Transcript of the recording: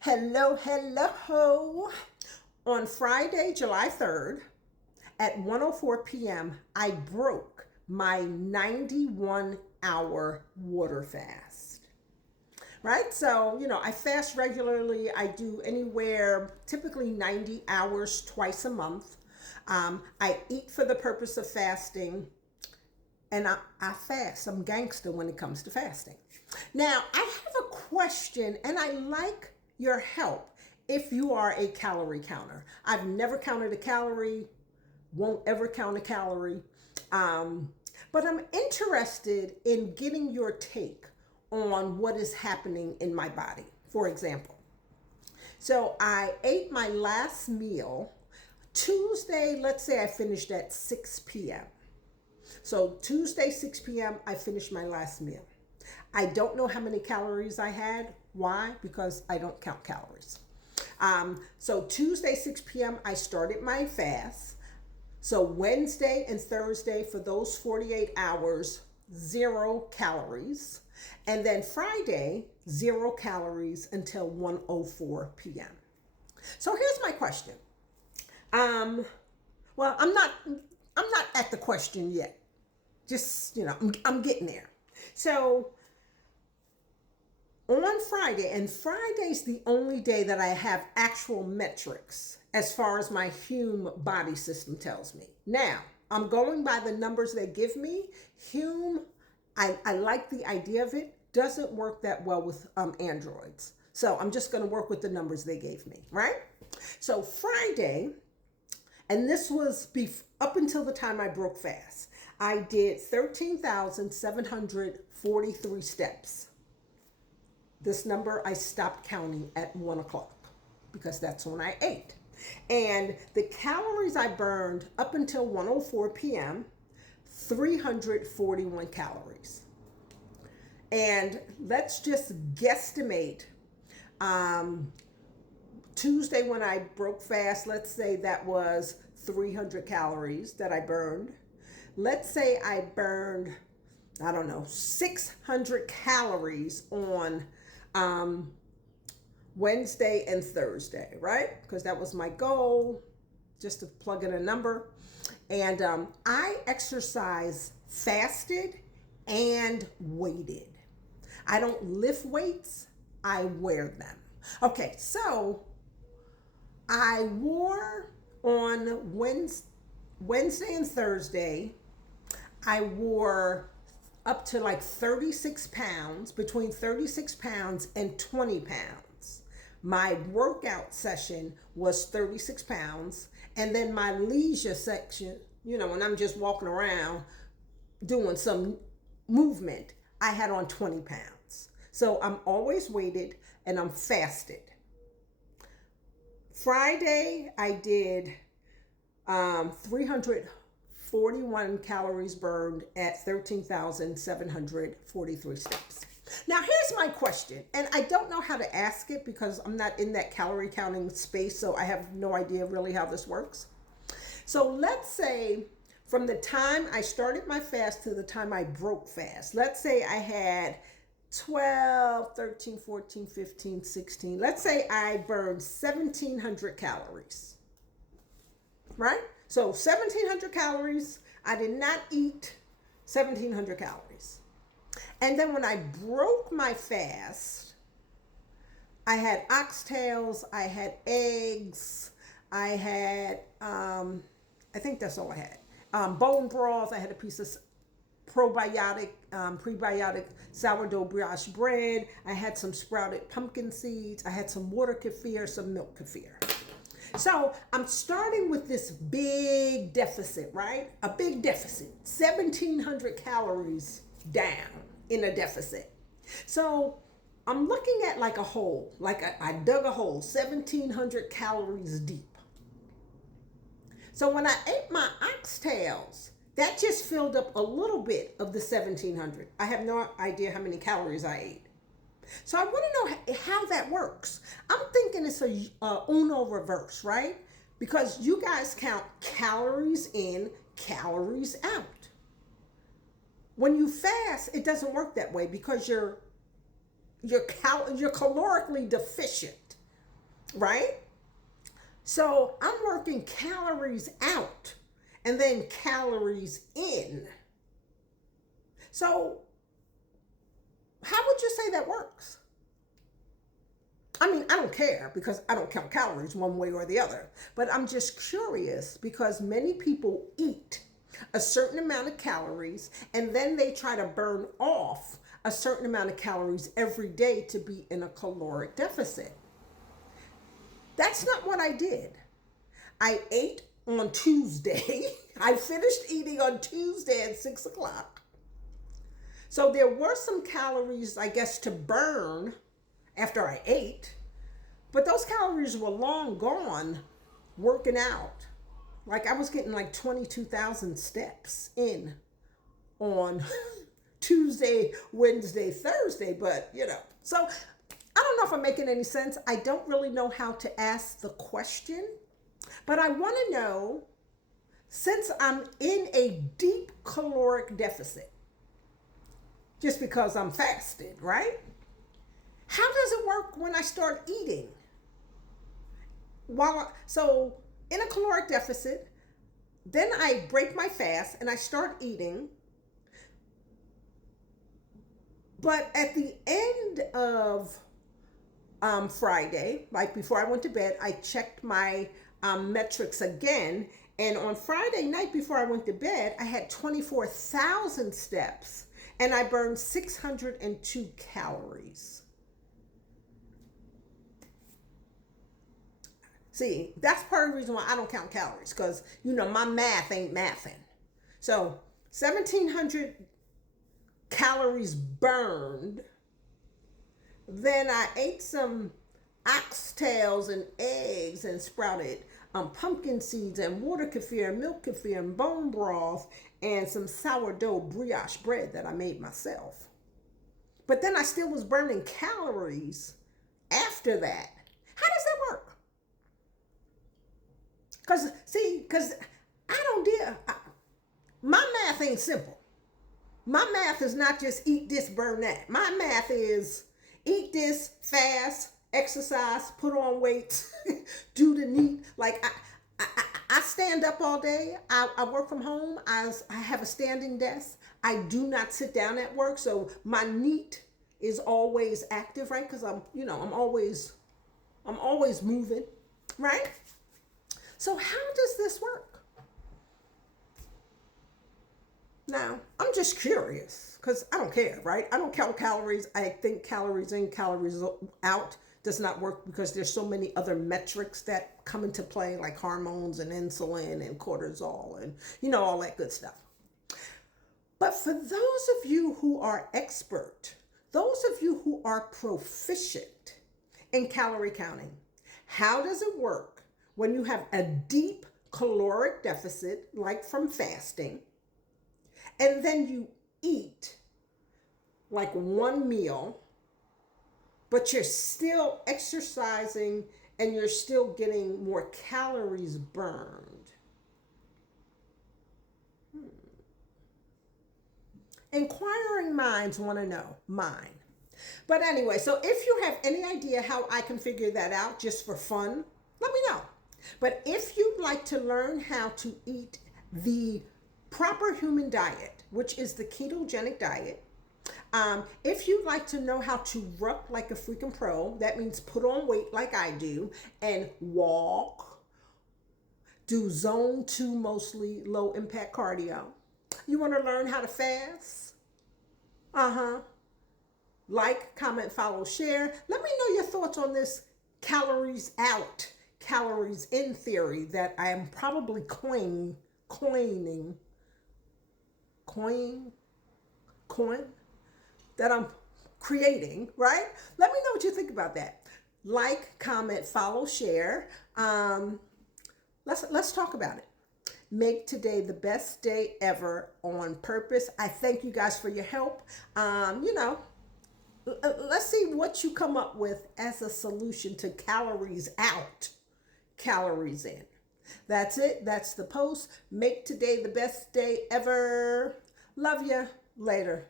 Hello, hello. On Friday, July 3rd at 1:04 p.m., I broke my 91-hour water fast. Right? So, I fast regularly. I do anywhere, typically 90 hours twice a month. I eat for the purpose of fasting, and I fast. I'm gangster when it comes to fasting. Now, I have a question, and I like your help if you are a calorie counter. I've never counted a calorie, won't ever count a calorie, um, but I'm interested in getting your take on what is happening in my body. For example, so I ate my last meal Tuesday. Let's say I finished at 6 p.m. So Tuesday, 6 p.m., I finished my last meal. I don't know how many calories I had. Why? Because I don't count calories. So Tuesday, 6 p.m., I started my fast. So Wednesday and Thursday, for those 48 hours, 0 calories. And then Friday, 0 calories until 1:04 p.m. So here's my question. Well, I'm not at the question yet. Just, I'm getting there. So on Friday, and Friday's the only day that I have actual metrics as far as my Hume body system tells me. Now, I'm going by the numbers they give me. Hume, I like the idea of it, doesn't work that well with androids. So I'm just going to work with the numbers they gave me, right? So Friday, and this was up until the time I broke fast, I did 13,743 steps. This number I stopped counting at 1 o'clock because that's when I ate. And the calories I burned up until 1:04 p.m., 341 calories. And let's just guesstimate Tuesday when I broke fast, let's say that was 300 calories that I burned. Let's say I burned, I don't know, 600 calories on Wednesday and Thursday, right? Because that was my goal, just to plug in a number. And I exercise fasted and weighted. I don't lift weights, I wear them. Okay, so I wore on Wednesday and Thursday, I wore up to like 36 pounds, between 36 pounds and 20 pounds. My workout session was 36 pounds. And then my leisure section, when I'm just walking around doing some movement, I had on 20 pounds. So I'm always weighted and I'm fasted. Friday, I did 341 calories burned at 13,743 steps. Now, here's my question, and I don't know how to ask it because I'm not in that calorie counting space, so I have no idea really how this works. So let's say from the time I started my fast to the time I broke fast, let's say I had 12, 13, 14, 15, 16. Let's say I burned 1,700 calories, right? So 1,700 calories, I did not eat 1,700 calories. And then when I broke my fast, I had oxtails, I had eggs, I had, I think that's all I had. Bone broth, I had a piece of prebiotic sourdough brioche bread. I had some sprouted pumpkin seeds. I had some water kefir, some milk kefir. So I'm starting with this big deficit, right? A big deficit, 1,700 calories down in a deficit. So I'm looking at like a hole, I dug a hole, 1,700 calories deep. So when I ate my oxtails, that just filled up a little bit of the 1,700. I have no idea how many calories I ate. So I want to know how that works. I'm thinking it's a Uno reverse, right? Because you guys count calories in, calories out. When you fast, it doesn't work that way because you're calorically deficient. right? So I'm working calories out and then calories in. So how would you say that works? I mean, I don't care because I don't count calories one way or the other. But I'm just curious because many people eat a certain amount of calories and then they try to burn off a certain amount of calories every day to be in a caloric deficit. That's not what I did. I ate on Tuesday. I finished eating on Tuesday at 6 o'clock. So there were some calories, I guess, to burn after I ate, but those calories were long gone working out. Like I was getting like 22,000 steps in on Tuesday, Wednesday, Thursday, but So I don't know if I'm making any sense. I don't really know how to ask the question, but I want to know, since I'm in a deep caloric deficit, just because I'm fasted, right? How does it work when I start eating? So in a caloric deficit, then I break my fast and I start eating. But at the end of Friday, like before I went to bed, I checked my metrics again. And on Friday night before I went to bed, I had 24,000 steps and I burned 602 calories. See, that's part of the reason why I don't count calories, because my math ain't mathing. So 1,700 calories burned. Then I ate some oxtails and eggs and sprouted pumpkin seeds and water kefir, milk kefir, and bone broth, and some sourdough brioche bread that I made myself. But then I still was burning calories after that. How does that work? Because I don't dare. My math ain't simple. My math is not just eat this, burn that. My math is eat this, fast, exercise, put on weight, do the neat. Like I stand up all day. I work from home. I have a standing desk. I do not sit down at work. So my neat is always active, right? Because I'm always moving, right? So how does this work? Now, I'm just curious because I don't care, right? I don't count calories. I think calories in, calories out does not work because there's so many other metrics that come into play, like hormones and insulin and cortisol and all that good stuff. But for those of you who are expert, those of you who are proficient in calorie counting, how does it work when you have a deep caloric deficit, like from fasting, and then you eat like one meal, but you're still exercising and you're still getting more calories burned? Inquiring minds want to know. Mine. But anyway, so if you have any idea how I can figure that out just for fun, let me know. But if you'd like to learn how to eat the proper human diet, which is the ketogenic diet, if you'd like to know how to ruck like a freaking pro, that means put on weight like I do and walk, do zone 2 mostly low impact cardio. You want to learn how to fast? Like, comment, follow, share. Let me know your thoughts on this calories out, calories in theory that I am probably coin that I'm creating, right? Let me know what you think about that. Like, comment, follow, share. Let's talk about it. Make today the best day ever on purpose. I thank you guys for your help. Let's see what you come up with as a solution to calories out, calories in. That's it. That's the post. Make today the best day ever. Love ya. Later.